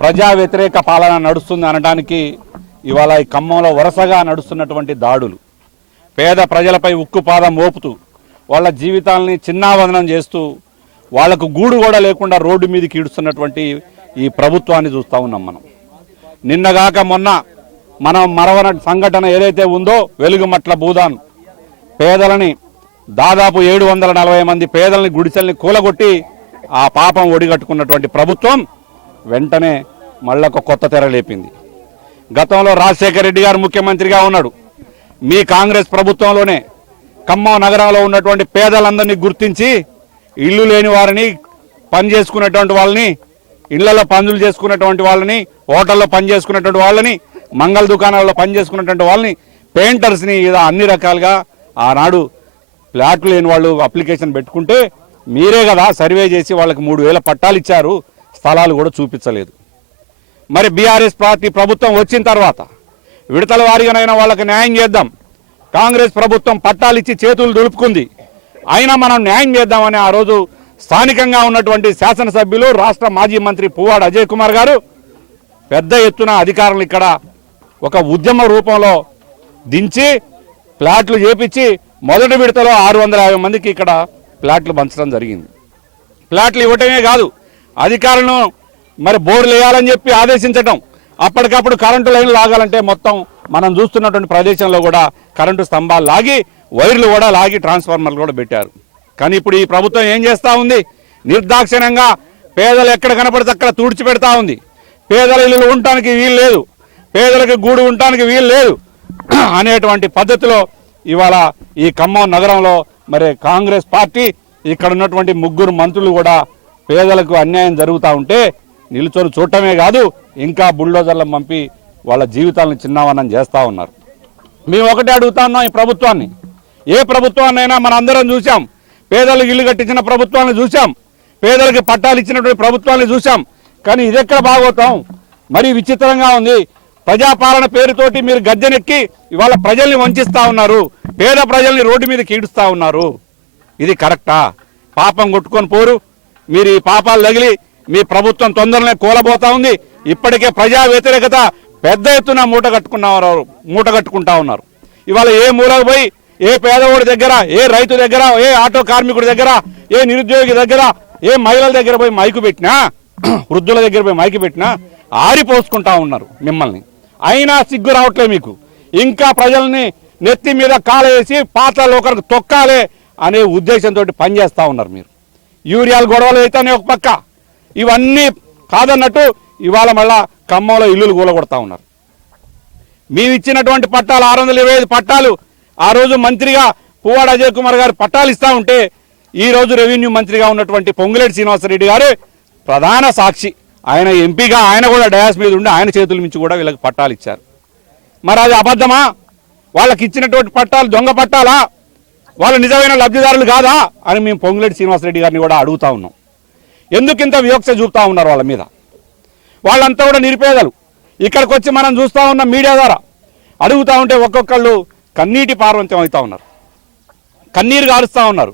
ప్రజా వ్యతిరేక పాలన నడుస్తుంది అనడానికి ఇవాళ ఈ ఖమ్మంలో వరుసగా నడుస్తున్నటువంటి దాడులు, పేద ప్రజలపై ఉక్కుపాదం మోపుతూ వాళ్ళ జీవితాలని చిన్నావదనం చేస్తూ వాళ్లకు గూడు కూడా లేకుండా రోడ్డు మీదకి ఈడుస్తున్నటువంటి ఈ ప్రభుత్వాన్ని చూస్తూ ఉన్నాం. నిన్నగాక మొన్న మనం మరవన సంఘటన ఏదైతే ఉందో వెలుగుమట్ల భూదాన్ పేదలని దాదాపు 740 మంది పేదలని గుడిసెల్ని కూలగొట్టి ఆ పాపం ఒడిగట్టుకున్నటువంటి ప్రభుత్వం వెంటనే మళ్ళొక కొత్త తెర లేపింది. గతంలో రాజశేఖర రెడ్డి గారు ముఖ్యమంత్రిగా ఉన్నాడు. మీ కాంగ్రెస్ ప్రభుత్వంలోనే ఖమ్మం నగరంలో ఉన్నటువంటి పేదలందరినీ గుర్తించి ఇల్లు లేని వారిని, పని చేసుకునేటువంటి వాళ్ళని, ఇళ్లలో పనులు చేసుకునేటువంటి వాళ్ళని, హోటల్లో పని చేసుకునేటువంటి వాళ్ళని, మంగళ దుకాణాల్లో పని చేసుకునేటువంటి వాళ్ళని, పెయింటర్స్ని ఇలా అన్ని రకాలుగా ఆనాడు ఫ్లాట్లు లేని వాళ్ళు అప్లికేషన్ పెట్టుకుంటే మీరే కదా సర్వే చేసి వాళ్ళకి 3000 పట్టాలు ఇచ్చారు, స్థలాలు కూడా చూపించలేదు. మరి బీఆర్ఎస్ పార్టీ ప్రభుత్వం వచ్చిన తర్వాత విడతల వారీగానైనా వాళ్ళకి న్యాయం చేద్దాం, కాంగ్రెస్ ప్రభుత్వం పట్టాలు ఇచ్చి చేతులు దులుపుకుంది, అయినా మనం న్యాయం చేద్దామని ఆ రోజు స్థానికంగా ఉన్నటువంటి శాసనసభ్యులు రాష్ట్ర మాజీ మంత్రి పువ్వాడ అజయ్ కుమార్ గారు పెద్ద ఎత్తున అధికారులు ఇక్కడ ఒక ఉద్యమ రూపంలో దించి ఫ్లాట్లు చేపించి మొదటి విడతలో 650 మందికి ఇక్కడ ఫ్లాట్లు పంచడం జరిగింది. ఫ్లాట్లు ఇవ్వటమే కాదు, అధికారులను మరి బోర్లు వేయాలని చెప్పి ఆదేశించడం, అప్పటికప్పుడు కరెంటు లైన్లు లాగాలంటే మొత్తం మనం చూస్తున్నటువంటి ప్రదేశంలో కూడా కరెంటు స్తంభాలు లాగి, వైర్లు కూడా లాగి, ట్రాన్స్ఫార్మర్లు కూడా పెట్టారు. కానీ ఇప్పుడు ఈ ప్రభుత్వం ఏం చేస్తూ ఉంది? నిర్దాక్షిణ్యంగా పేదలు ఎక్కడ కనపడితే అక్కడ తుడిచిపెడతా ఉంది. పేదల ఇల్లు ఉండటానికి వీలు లేదు, పేదలకు గూడు ఉండటానికి వీలు లేదు అనేటువంటి పద్ధతిలో ఇవాళ ఈ ఖమ్మం నగరంలో మరి కాంగ్రెస్ పార్టీ ఇక్కడ ఉన్నటువంటి 3 మంత్రులు కూడా పేదలకు అన్యాయం జరుగుతూ ఉంటే నిలుచొని చూడటమే కాదు, ఇంకా బుల్డోజర్లను పంపి వాళ్ళ జీవితాలను చిన్నావనం చేస్తూ ఉన్నారు. మేము ఒకటే అడుగుతా ఉన్నాం ఈ ప్రభుత్వాన్ని, ఏ ప్రభుత్వాన్నైనా మన అందరం చూసాం, పేదలకు ఇల్లు కట్టించిన ప్రభుత్వాన్ని చూసాం, పేదలకు పట్టాలు ఇచ్చినటువంటి ప్రభుత్వాన్ని చూసాం. కానీ ఇదెక్కడ భాగవతం? మరీ విచిత్రంగా ఉంది. ప్రజాపాలన పేరుతోటి మీరు గద్దెనెక్కి ఇవాళ ప్రజల్ని వంచిస్తూ ఉన్నారు, పేద ప్రజల్ని రోడ్డు మీద కీడుస్తూ ఉన్నారు. ఇది కరెక్టా? పాపం కొట్టుకొని పోరు మీరు, ఈ పాపాలు తగిలి మీ ప్రభుత్వం తొందరనే కూలబోతా ఉంది. ఇప్పటికే ప్రజా వ్యతిరేకత పెద్ద ఎత్తున మూట కట్టుకుంటా ఉన్నారు. ఇవాళ ఏ మూలకు పోయి ఏ పేదవాడి దగ్గర, ఏ రైతు దగ్గర, ఏ ఆటో కార్మికుడి దగ్గర, ఏ నిరుద్యోగి దగ్గర, ఏ మహిళల దగ్గర పోయి మైకు పెట్టినా, వృద్ధుల దగ్గర పోయి మైకు పెట్టినా ఆరిపోసుకుంటా ఉన్నారు మిమ్మల్ని. అయినా సిగ్గు రావట్లే మీకు. ఇంకా ప్రజల్ని నెత్తి మీద కాలేసి పాత్రలు ఒకరికి తొక్కాలే అనే ఉద్దేశంతో పనిచేస్తూ ఉన్నారు మీరు. యూరియాలు గొడవలు అయితేనే ఒక పక్క, ఇవన్నీ కాదన్నట్టు ఇవాళ మళ్ళా ఖమ్మంలో ఇల్లులు కూలగొడతా ఉన్నారు. మేము ఇచ్చినటువంటి పట్టాలు 625 పట్టాలు ఆ రోజు మంత్రిగా పువ్వాడ అజయ్ కుమార్ గారు పట్టాలు ఇస్తూ ఉంటే, ఈ రోజు రెవెన్యూ మంత్రిగా ఉన్నటువంటి పొంగులేటి శ్రీనివాసరెడ్డి గారు ప్రధాన సాక్షి. ఆయన ఎంపీగా ఆయన కూడా డయాస్ మీద ఉండి ఆయన చేతుల నుంచి కూడా వీళ్ళకి పట్టాలు ఇచ్చారు. మరి అది అబద్ధమా? వాళ్ళకి ఇచ్చినటువంటి పట్టాలు దొంగ పట్టాలా? వాళ్ళు నిజమైన లబ్ధిదారులు కాదా అని మేము పొంగులేటి శ్రీనివాసరెడ్డి గారిని కూడా అడుగుతా ఉన్నాం. ఎందుకు ఇంత వివక్ష చూపుతా ఉన్నారు వాళ్ళ మీద? వాళ్ళంతా కూడా నిరుపేదలు. ఇక్కడికి వచ్చి మనం చూస్తూ ఉన్నాం, మీడియా ద్వారా అడుగుతూ ఉంటే ఒక్కొక్కళ్ళు కన్నీటి పార్వంతం అవుతూ ఉన్నారు, కన్నీరు గారుస్తూ ఉన్నారు.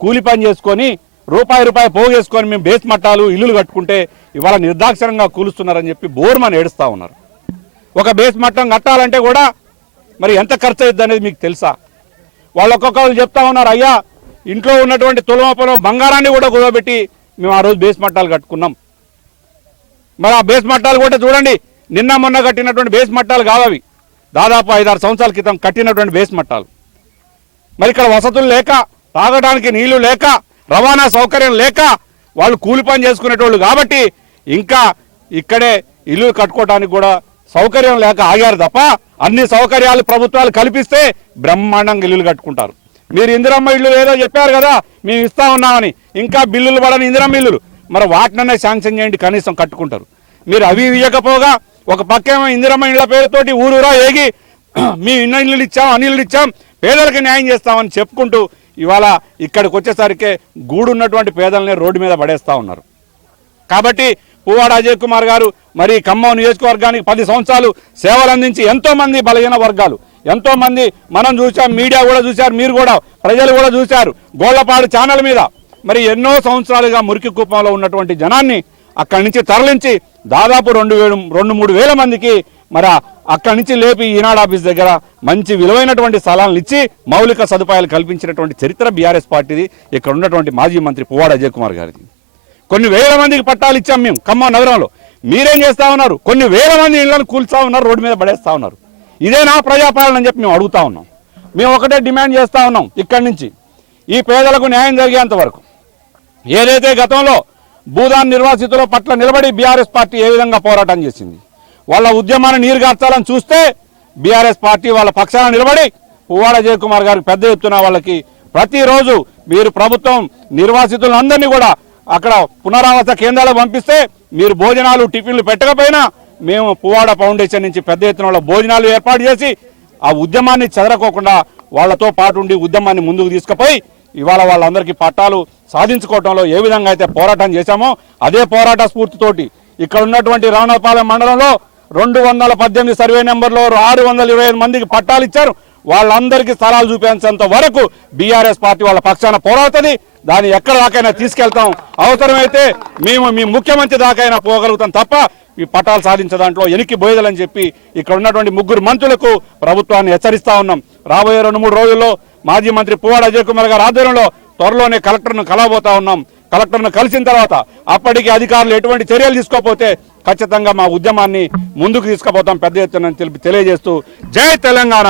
కూలి పని చేసుకొని రూపాయి పోగేసుకొని మేము బేస్ మట్టాలు ఇల్లులు కట్టుకుంటే ఇవాళ నిర్దాక్షిణ్యంగా కూలుస్తున్నారని చెప్పి బోర్మని ఏడుస్తూ ఉన్నారు. ఒక బేస్ మట్టం కట్టాలంటే కూడా మరి ఎంత ఖర్చు అవుతుంది అనేది మీకు తెలుసా? వాళ్ళు ఒక్కొక్కరు చెప్తా ఉన్నారు, అయ్యా ఇంట్లో ఉన్నటువంటి తులమపలో బంగారాన్ని కూడా కుదవబెట్టి మేము ఆ రోజు బేస్ మట్టాలు కట్టుకున్నాం. మరి ఆ బేస్ మట్టాలు కూడా చూడండి, నిన్న మొన్న కట్టినటువంటి బేస్ మట్టాలు కావవి, దాదాపు 5-6 సంవత్సరాల క్రితం కట్టినటువంటి బేస్ మట్టాలు. మరి ఇక్కడ వసతులు లేక, తాగడానికి నీళ్లు లేక, రవాణా సౌకర్యం లేక వాళ్ళు కూలి పని చేసుకునేటోళ్ళు కాబట్టి ఇంకా ఇక్కడే ఇల్లు కట్టుకోవడానికి కూడా సౌకర్యం లేక ఆగారు తప్ప, అన్ని సౌకర్యాలు ప్రభుత్వాలు కల్పిస్తే బ్రహ్మాండంగా ఇల్లులు కట్టుకుంటారు. మీరు ఇందిరమ్మ ఇల్లు ఏదో చెప్పారు కదా మేము ఇస్తా ఉన్నామని, ఇంకా బిల్లులు పడని ఇందిరమ్మ ఇల్లులు, మరి వాటిననే శాంక్షన్ చేయండి, కనీసం కట్టుకుంటారు. మీరు అవి ఇవ్వకపోగా ఒక పక్కేమో ఇందిరమ్మ ఇళ్ల పేరుతోటి ఊరూరా ఏగి మీ ఇల్లు ఇచ్చాం, అన్ని ఇల్లు ఇచ్చాం, పేదలకు న్యాయం చేస్తామని చెప్పుకుంటూ ఇవాళ ఇక్కడికి వచ్చేసరికి గూడున్నటువంటి పేదలనే రోడ్డు మీద పడేస్తూ ఉన్నారు. కాబట్టి పువ్వాడ అజయ్ కుమార్ గారు మరి ఖమ్మం నియోజకవర్గానికి 10 సంవత్సరాలు సేవలు అందించి ఎంతోమంది బలహీన వర్గాలు, ఎంతోమంది మనం చూసాం, మీడియా కూడా చూశారు, మీరు కూడా ప్రజలు కూడా చూశారు, గోళ్లపాడు ఛానల్ మీద మరి ఎన్నో సంవత్సరాలుగా మురికి కుప్పంలో ఉన్నటువంటి జనాన్ని అక్కడి నుంచి తరలించి దాదాపు 2-3 వేల మందికి మరి అక్కడి నుంచి లేపి ఈనాడు ఆఫీస్ దగ్గర మంచి విలువైనటువంటి స్థలాలను ఇచ్చి మౌలిక సదుపాయాలు కల్పించినటువంటి చరిత్ర బీఆర్ఎస్ పార్టీది. ఇక్కడ ఉన్నటువంటి మాజీ మంత్రి పువ్వాడ అజయ్ కుమార్ గారిది. కొన్ని వేల మందికి పట్టాలు ఇచ్చాం మేము ఖమ్మం నగరంలో. మీరేం చేస్తా ఉన్నారు? కొన్ని వేల మంది ఇళ్లను కూల్స్తా ఉన్నారు, రోడ్డు మీద పడేస్తా ఉన్నారు. ఇదేనా ప్రజాపాలన అని చెప్పి మేము అడుగుతా ఉన్నాం. మేము ఒకటే డిమాండ్ చేస్తూ ఉన్నాం, ఇక్కడి నుంచి ఈ పేదలకు న్యాయం జరిగేంత వరకు ఏదైతే గతంలో భూదాన్ నిర్వాసితుల పట్ల నిలబడి బీఆర్ఎస్ పార్టీ ఏ విధంగా పోరాటం చేసింది, వాళ్ళ ఉద్యమాన్ని నీరుగార్చాలని చూస్తే బీఆర్ఎస్ పార్టీ వాళ్ళ పక్షాన నిలబడి పువ్వాడ అజయ్ కుమార్ గారికి పెద్ద ఎత్తున వాళ్ళకి ప్రతిరోజు మీరు ప్రభుత్వం నిర్వాసితులందరినీ కూడా అక్కడ పునరావాస కేంద్రాలకు పంపిస్తే మీరు భోజనాలు టిఫిన్లు పెట్టకపోయినా మేము పువ్వాడ ఫౌండేషన్ నుంచి పెద్ద ఎత్తున భోజనాలు ఏర్పాటు చేసి ఆ ఉద్యమాన్ని చెదరకోకుండా వాళ్ళతో పాటు ఉండి ఉద్యమాన్ని ముందుకు తీసుకుపోయి ఇవాళ వాళ్ళందరికీ పట్టాలు సాధించుకోవడంలో ఏ విధంగా అయితే పోరాటం చేశామో అదే పోరాట స్ఫూర్తితోటి ఇక్కడ ఉన్నటువంటి రావునపాలెం మండలంలో 218 సర్వే నెంబర్లో 625 మందికి పట్టాలు ఇచ్చారు. వాళ్ళందరికీ స్థలాలు చూపించేంత వరకు బీఆర్ఎస్ పార్టీ వాళ్ళ పక్షాన పోరాడుతుంది. దాన్ని ఎక్కడ దాకైనా తీసుకెళ్తాం, అవసరమైతే మేము మీ ముఖ్యమంత్రి దాకైనా పోగలుగుతాం తప్ప ఈ పట్టాలు సాధించే దాంట్లో ఎనికి బోయదని చెప్పి ఇక్కడ ఉన్నటువంటి 3 మంత్రులకు ప్రభుత్వాన్ని హెచ్చరిస్తా ఉన్నాం. రాబోయే 2-3 రోజుల్లో మాజీ మంత్రి పువ్వాడ అజయ్ కుమార్ గారి ఆధ్వర్యంలో త్వరలోనే కలెక్టర్ను కలవబోతా ఉన్నాం. కలెక్టర్ను కలిసిన తర్వాత అప్పటికి అధికారులు ఎటువంటి చర్యలు తీసుకోకపోతే ఖచ్చితంగా మా ఉద్యమాన్ని ముందుకు తీసుకుపోతాం పెద్ద ఎత్తున తెలియజేస్తూ జై తెలంగాణ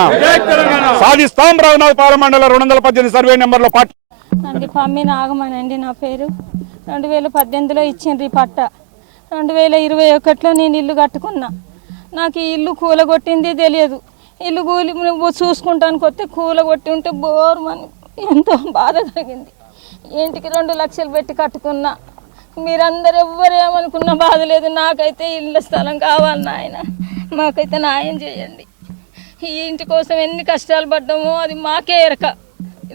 సాధిస్తాం. రావునపాలెం మండలం 218 సర్వే నెంబర్లో పట్ట పమ్మి నాగమనండి నా పేరు. 2018లో ఇచ్చిండ్రు ఈ పట్ట. 2021లో నేను ఇల్లు కట్టుకున్నా. నాకు ఈ ఇల్లు కూలగొట్టింది తెలియదు. ఇల్లు కూలి చూసుకుంటానికి వస్తే కూలగొట్టి ఉంటే బోర్మని ఎంతో బాధ కలిగింది. ఇంటికి 2 లక్షలు పెట్టి కట్టుకున్నా. మీరందరూ ఎవ్వరేమనుకున్నా బాధ లేదు. నాకైతే ఇళ్ళ స్థలం కావాలి నాయన, మాకైతే న్యాయం చేయండి. ఈ ఇంటి కోసం ఎన్ని కష్టాలు పడ్డామో అది మాకే ఎరక.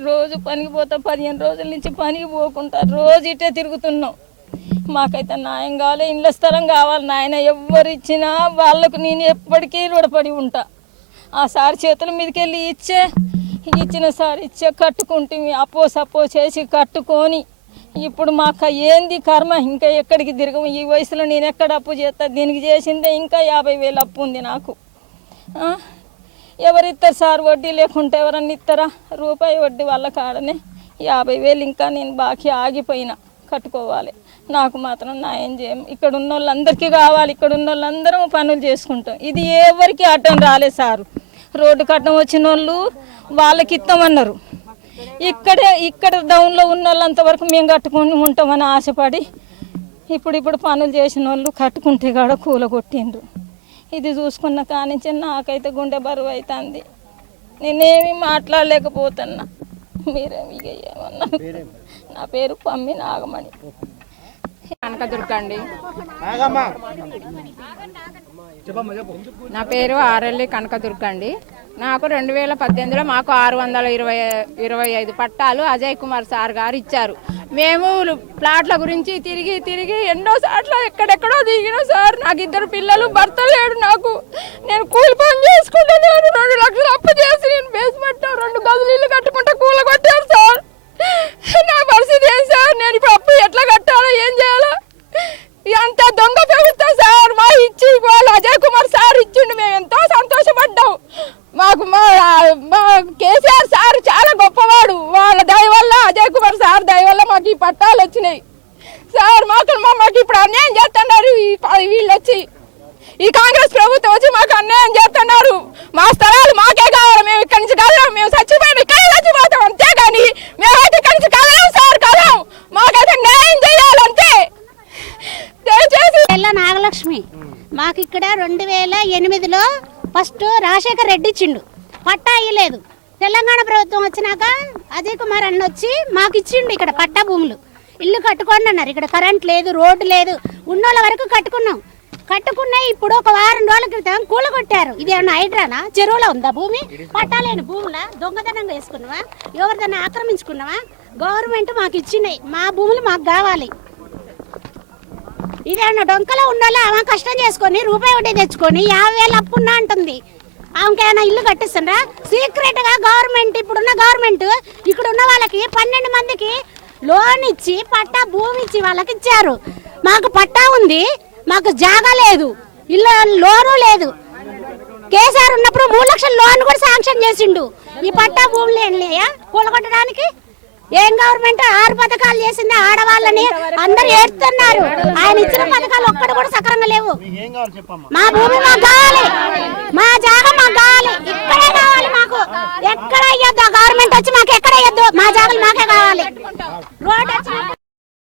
రోజు పనికి పోతా, 15 రోజుల నుంచి పనికి పోకుండా రోజు ఇటే తిరుగుతున్నాం. మాకైతే న్యాయం కావాలి, ఇళ్ళ స్థలం కావాలి నాయన. ఎవరు ఇచ్చినా వాళ్ళకు నేను ఎప్పటికీ రుణపడి ఉంటా. ఆ సార్ చేతుల మీదకి వెళ్ళి ఇచ్చిన సార్ ఇచ్చే కట్టుకుంటే అప్పో సప్పో చేసి కట్టుకొని ఇప్పుడు మాకు ఏంది కర్మ, ఇంకా ఎక్కడికి తిరగము. ఈ వయసులో నేను ఎక్కడ అప్పు చేస్తా? దీనికి చేసిందే ఇంకా 50,000 అప్పు ఉంది నాకు. ఎవరిస్తారు సార్? వడ్డీ లేకుంటే ఎవరన్నా ఇస్తారా? రూపాయి వడ్డీ వాళ్ళ కాడనే 50,000 ఇంకా నేను బాకీ ఆగిపోయినా కట్టుకోవాలి. నాకు మాత్రం న్యాయం చేయం. ఇక్కడ ఉన్న వాళ్ళందరికీ కావాలి. ఇక్కడ ఉన్న వాళ్ళందరం పనులు చేసుకుంటాం. ఇది ఎవరికి అడ్డం రాలేదు సారు. రోడ్డు కట్టం వచ్చిన వాళ్ళు వాళ్ళకి ఇస్తామన్నారు. ఇక్కడ డౌన్లో ఉన్న వాళ్ళంతవరకు మేము కట్టుకొని ఉంటామని ఆశపడి ఇప్పుడు పనులు చేసిన వాళ్ళు కట్టుకుంటే కూడా కూలగొట్టిండ్రు. ఇది చూసుకున్న కానించి నాకైతే గుండె బరువు అవుతుంది. నేనేమి మాట్లాడలేకపోతున్నా. మీరేమి ఏమన్నా? నా పేరు పమ్మి నాగమణి. కనకదుర్గ అండి. నా పేరు ఆర్ఎల్ఏ కనకదుర్గ అండి. నాకు 2018లో మాకు 625 పట్టాలు అజయ్ కుమార్ సార్ గారు ఇచ్చారు. మేము ప్లాట్ల గురించి తిరిగి ఎన్నో సార్లు ఎక్కడెక్కడో దిగినా సార్. నాకు 2 పిల్లలు, భర్త లేడు నాకు. నేను కూలి పని చేసుకుంటాను. 2 లక్షలు అప్పు చేసి నేను బేస్మెంట్ 2 గదులు ఇల్లు కట్టుకుంటే కూలగొట్టారు సార్. నా పరిస్థితి ఏం సార్? నేను ఇప్పుడు అప్పు ఎట్లా కట్టాలో, ఏం చేయాలో? అంత దొంగ ప్రభుత్వం సార్. మా ఇచ్చి వాళ్ళు అజయ్ కుమార్ సార్ ఇచ్చిండు. మేము ఎంతో సంతోషపడ్డాం. మాకు మా కేసీఆర్ సార్ చాలా గొప్పవాడు. వాళ్ళ దయ వల్ల, అజయ్ కుమార్ సార్ దయ వల్ల మాకు ఈ పట్టాలు వచ్చినాయి సార్. మాకు ఇప్పుడు అన్యాయం చేస్తున్నారు వీళ్ళు వచ్చి. ఈ కాంగ్రెస్ ప్రభుత్వం వచ్చి మాకు అన్యాయం చేస్తున్నారు. మా స్థలాలు మాకే కావాలి. మేము ఇక్కడి నుంచి కదలం. మేము చచ్చిపోయాం, ఇక్కడే చచ్చిపోతాం. అంతేగాని మేమైతే ఇక్కడి నుంచి కదలం సార్, కదలం. మాకైతే న్యాయం చేయాలంతే. దయచేసి. నాగలక్ష్మి. మాకు ఇక్కడ 2008లో ఫస్ట్ రాజశేఖర్ రెడ్డి ఇచ్చిండు, పట్టా ఇయ్యలేదు. తెలంగాణ ప్రభుత్వం వచ్చినాక అజయ్ కుమార్ అన్న వచ్చి మాకు ఇచ్చిండు ఇక్కడ పట్టా భూములు. ఇల్లు కట్టుకోండి అన్నారు. ఇక్కడ కరెంట్ లేదు, రోడ్డు లేదు. ఉన్నోళ్ళ వరకు కట్టుకున్నాయి. ఇప్పుడు ఒక వారం రోజుల క్రితం కూలగొట్టారు. ఇది ఏమన్నా హైడ్రానా? చెరువులో ఉందా భూమి? పట్టాలేని భూములా? దొంగతనంగా వేసుకున్నావా? ఎవరిదన్నా ఆక్రమించుకున్నావా? గవర్నమెంట్ మాకు ఇచ్చినాయి. మా భూములు మాకు కావాలి. ఇదేమన్నా డొంకలో ఉన్నోళ్ళు ఆమె కష్టం చేసుకొని రూపాయి వడ్డీ తెచ్చుకొని 50,000 అప్పున్నా అంటుంది. ఆమెకేమైనా ఇల్లు కట్టిస్తుండ్రా? సీక్రెట్ గా గవర్నమెంట్, ఇప్పుడున్న గవర్నమెంట్ ఇక్కడ ఉన్న వాళ్ళకి 12 మందికి లోన్ ఇచ్చి పట్టా భూమి ఇచ్చి వాళ్ళకి ఇచ్చారు. మాకు పట్టా ఉంది, మాకు జాగా లేదు, ఇల్లు లోను లేదు. కేసీఆర్ ఉన్నప్పుడు 3 లక్షల లోన్ కూడా శాంక్షన్ చేసిండు. ఈ పట్టా భూములు ఏం లేయా కూలగొట్టడానికి? ఏం గవర్నమెంట్ 6 పథకాలు చేసింది, ఆడవాళ్ళని అందరు ఏడుతున్నారు. ఆయన ఇచ్చిన పథకాలు ఒక్కటి కూడా సక్రంగా లేవు. మా భూమి మాకు కావాలి, మా జాగా మాకు కావాలి, ఇక్కడే కావాలి మాకు. ఎక్కడ ఇయ్యొద్దు, గవర్నమెంట్ వచ్చి మాకు ఎక్కడ ఇయ్యొద్దు, మా జాగాలు మాకే కావాలి. రోడ్ వచ్చినప్పుడు